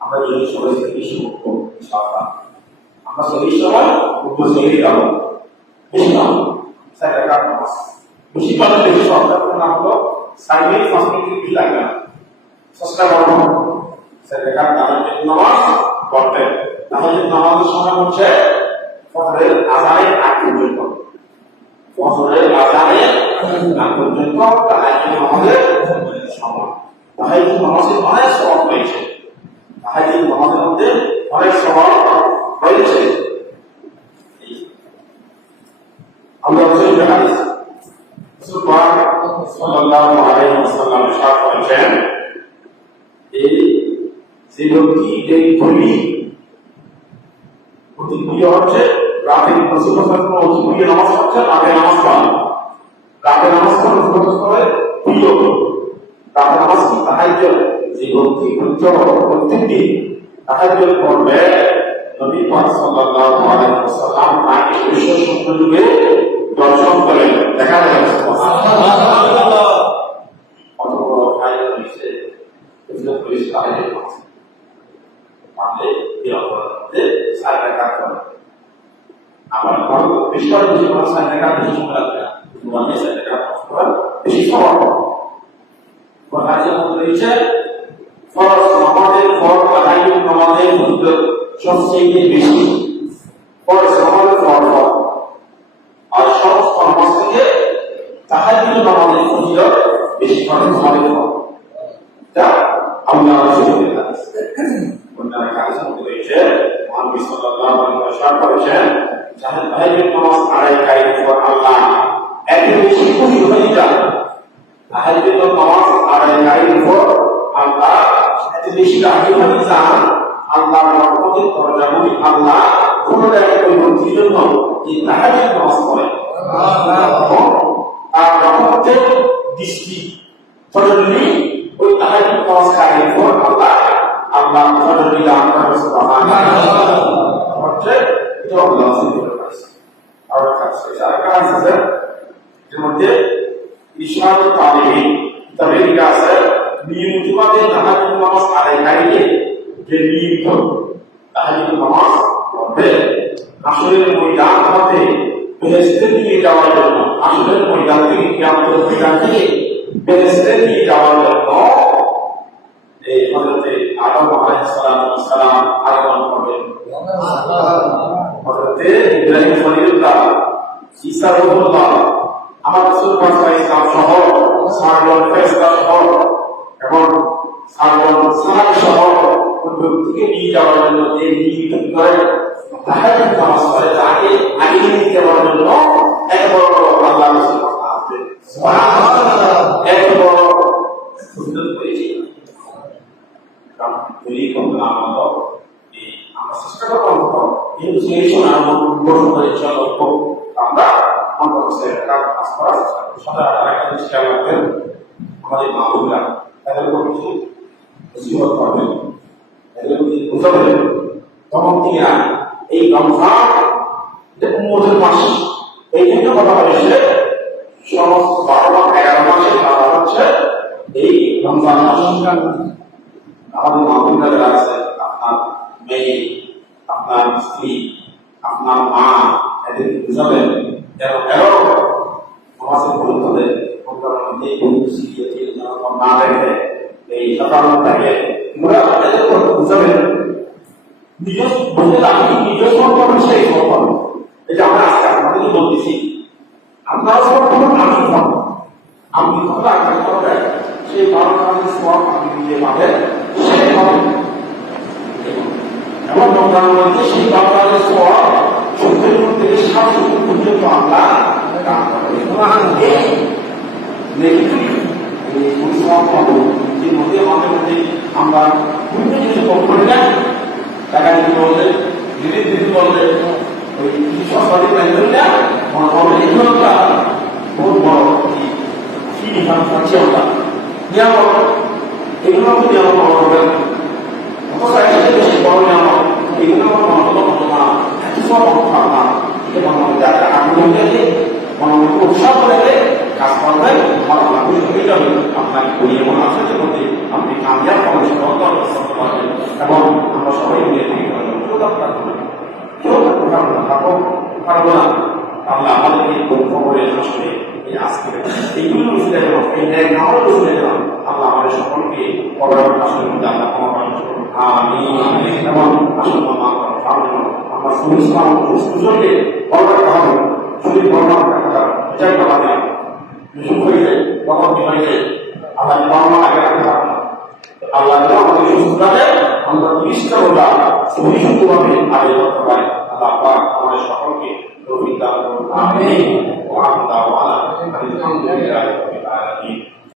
আমরা যদি সবাই বেশি করবো আমরা চল্লিশ সময় উঠবো চল্লিশ যাবো বেশি নাম বেশি পালে বেশি সরকার নাম হলো সাইমের সংস্কৃতি লাগবে না চেষ্টা করবো সেটাকার নামাজ পড়তে তাহলে নামাজের সময় হচ্ছে ফজরের আযানের আগ পর্যন্ত ফজরের আযানের আগ পর্যন্ত তাহাজ্জুদ নামাজের সময় তাহাজ্জুদ নামাজের অনেক সওয়াব রয়েছে তাহাজ্জুদ নামাজের মধ্যে অনেক সওয়াব রয়েছে আমরা সেই হাদিস রাসূলুল্লাহ সাল্লাল্লাহু আলাইহি ওয়াসাল্লাম ইরশাদ করেছেন এই যে ব্যক্তি এই ধর্মী অতি প্রিয় হচ্ছে রাতে অতি প্রিয় নামাজ হচ্ছে রাতে নামাজ পড়া রাতে নামাজ পড়া প্রিয় রাতে নামাজ কি তাহাজ্জুদ যে ব্যক্তি প্রত্যেকদিন তাহাজ্জুদ পড়বে নবী পাক সাল্লাল্লাহু আলাইহি ওয়াসাল্লাম তাকে ঈশ্বর সম্পর্কে দর্শন করেন দেখা যাচ্ছে সুবহানাল্লাহ কত বড় ফায়দা রয়েছে এটা পরিষ্কার হয়ে গেছে মানে এই অবস্থাতে সাইডে কাজ করে আমার ভালো বিশ্বর যে কোনো সাইডে কাজ বেশি সময় লাগবে মানে সাইডে কাজ করা বেশি সময় কোরআনের মধ্যে রয়েছে ফরজ নামাজের ফরজ আদায়ের নামাজের মধ্যে সবচেয়ে বেশি ফরজ নামাজের ফরজ আর সমস্ত নামাজ থেকে তাহাজ্জুদ নামাজের ফজিলত বেশি করে ঘরে যা আল্লাহ রাসূলের হাদিস কোরআনের হাদিসের মধ্যে রয়েছে মুহাম্মদ সাল্লাল্লাহু আলাইহি ওয়াসাল্লাম বলেছেন তাহাজ্জুদ নামাজ আদায়কারীর উপর আল্লাহ এত বেশি খুশি হয়ে যায় তাহাজ্জুদ নামাজ আদায়কারীর উপর আল্লাহ এত বেশি রাজি হয়ে যান আল্লাহর রহমতের দরজাগুলি আল্লাহ খুলে দেন ওই ব্যক্তির জন্য যে তাহাজ্জুদ নামাজ পড়ে আর রহমতের দৃষ্টি তরলি ওই তাহাজ্জুদ নামাজকারীর উপর আল্লাহ তরলি দান করেন সুবহানাল্লাহ হচ্ছে এটা আল্লাহ সুবহানাহু ওয়া তাআলা আর কাছে কাজ আছে এর মধ্যে ইশারাত তালিবিন তবে কি আছে নিয়মিতভাবে তাহাজ্জুদ নামাজ আদায়কারীকে যে নিয়মিত তাহাজ্জুদ নামাজ পড়বে আসরের ময়দান হতে বেহেশতে নিয়ে যাওয়ার জন্য আসরের ময়দান থেকে কিয়ামতের ময়দান থেকে বেহেশতে নিয়ে যাওয়ার জন্য এই হযরতে আদম আলাইহিস সালাম আগমন করবেন হযরতে ইব্রাহিম খলিলুল্লাহ ঈসা রূহুল্লাহ আমার রাসূল সাল্লাল্লাহু আলাইহি ওয়াসাল্লাম সহ সাহাবায়ে ফেরেশতা সহ এবং সাহাবায়ে সাহাব সহ থেকে নিয়ে যাওয়ার জন্য যে নিয়মিত করে তাহাজ্জুদ নামাজ পড়ে তাকে আগে নিয়ে যাওয়ার জন্য এক বড় আল্লাহ রাসূল আসবে সুবহানাল্লাহ এক বড় সুন্দর করেছে কারণ এই কথা আমরা এই আমরা চেষ্টা করব এই সিচুয়েশন আমরা গ্রহণ করে চলব আমরা অন্তত একটা আশপাশ সাদা একটা চেষ্টা করব আমাদের মামুলা তাদের কিছু জীবন করবে তখন তিনি এই রমজান উম্মতের মাস এই জন্য কথা হয়েছে সমস্ত 12 মাস 11 মাসে তারা হচ্ছে এই রমজান মাস আমাদের মামুনদের আছে আপনার মেয়ে আপনার স্ত্রী আপনার মা এদের বুঝাবেন এরো সমাজের বন্ধুতে মধ্যে না দেখে এই সাধারণতাকে বুঝাবেন নিজস্ব বলতে আপনি নিজস্ব করবেন সেই করবেন এই যে আমরা আজকে আপনাদেরকে বলতেছি আপনারা সব করবেন আমি করব আপনি কথা আকাশ করবেন সেই ভারতের সব আপনি নিজে পাবেন সেই হবে এবং রমজানের মধ্যে সেই ভারতের সব 70 থেকে 60 পর্যন্ত আল্লাহ দান করবেন নেগেটিভ এই সব পাবো যে মধ্যে আমাদের মধ্যে আমরা বিভিন্ন জিনিস করে যাই টাকা দিতে বললে দিদি বললে ওই সরকারি ব্যাংকটা মনে করবে এগুলোটা বহুত বড় কি নিয়ম করছে ওটা নিয়ামক এগুলো তো নিয়ামক বড় হবে অথচ একটা বেশি বড় নিয়ামক এগুলো আমার মনে হতো না এত সব অবস্থা না এটা মনে হয় যাতে আগ্রহ দেখে মনে হয় উৎসাহ করে কাজ করবেন ভালো লাগবে আপনাকে বলিয়ে মনে আছে যে আপনি কামিয়াব করতে পারবেন এবং আমরা সবাই মিলে থেকে কেউ থাকতে কেউ পারবো না। আল্লাহ আমাদেরকে দুঃখ করে আসলে এই আজকে এইগুলো বুঝতে গেলাম, এই ন্যায় নাও বুঝতে গেলাম। আল্লাহ আমাদের সকলকে কবরের আসলের মধ্যে আল্লাহ ক্ষমা পালন করুন। আমি এবং আসল মামা আমার সুনিশ্চিত সুযোগে বড় হবে যদি বড় একটা যাই বলা যায় সুখ হয়ে যায় তখন কি হয়ে যায় আল্লাহ বাবা আগে রাখতে পারবো না। আল্লাহ আমাদের সুস্থতাকে আমরা নিষ্ঠা হলাম সুনিশ্চিতভাবে আগে করতে পারি। আল্লাহ আমাদের সকলকে তৌফিক দান করুন। আমিন ওয়া আল্লাহু আলা আলহামদুলিল্লাহি রাব্বিল আলামিন।